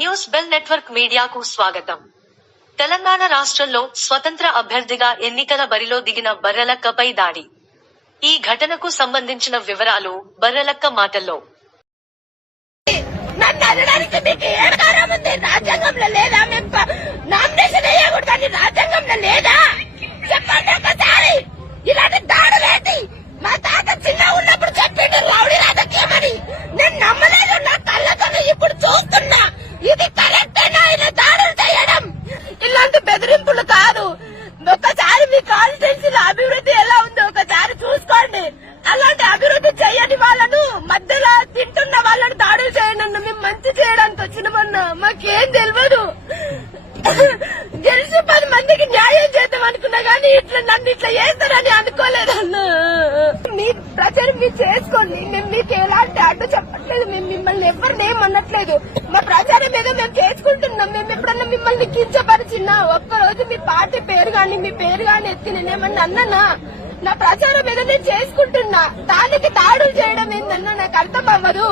News bell network మీడియాకు స్వాగతం. తెలంగాణ రాష్ట్రంలో స్వతంత్ర అభ్యర్థిగా ఎన్నికల బరిలో దిగిన బర్రెలక్కపై దాడి. ఈ ఘటనకు సంబంధించిన వివరాలు బర్రెలక్క మాటల్లో. బెదిరింపులు కాదు. ఒకసారి మీ కాన్స్టిట్యూన్సీలో అభివృద్ధి ఎలా ఉందో ఒకసారి చూసుకోండి. అలాంటి అభివృద్ధి చేయని వాళ్ళను మధ్యలో తింటున్న వాళ్ళని దాడులు చేయనన్ను మేము మంచి చేయడానికి వచ్చినమన్నా మాకేం తెలియదు గెలిచి పది మందికి న్యాయం చేద్దాం అనుకున్నా గానీ ఇట్లా నన్ను ఇట్లా చేస్తారని అనుకోలేదన్నా. మీ ప్రచారం మీరు చేసుకోండి. మేము మీకు ఎలాంటి అడ్డు చెప్పండి ఎవరిని మా ప్రచారం ఏదో మేము చేసుకుంటున్నాం. మేము ఎప్పుడన్నా మిమ్మల్ని కించపరిచినా ఒక్కరోజు మీ పార్టీ పేరు గాని మీ పేరు గాని ఎత్తి నేనేమన్నా అన్నానా? నా ప్రచారం ఏదో నేను చేసుకుంటున్నా. దానికి దాడులు చేయడం ఏందన్నా నాకు అర్థం అవ్వదు.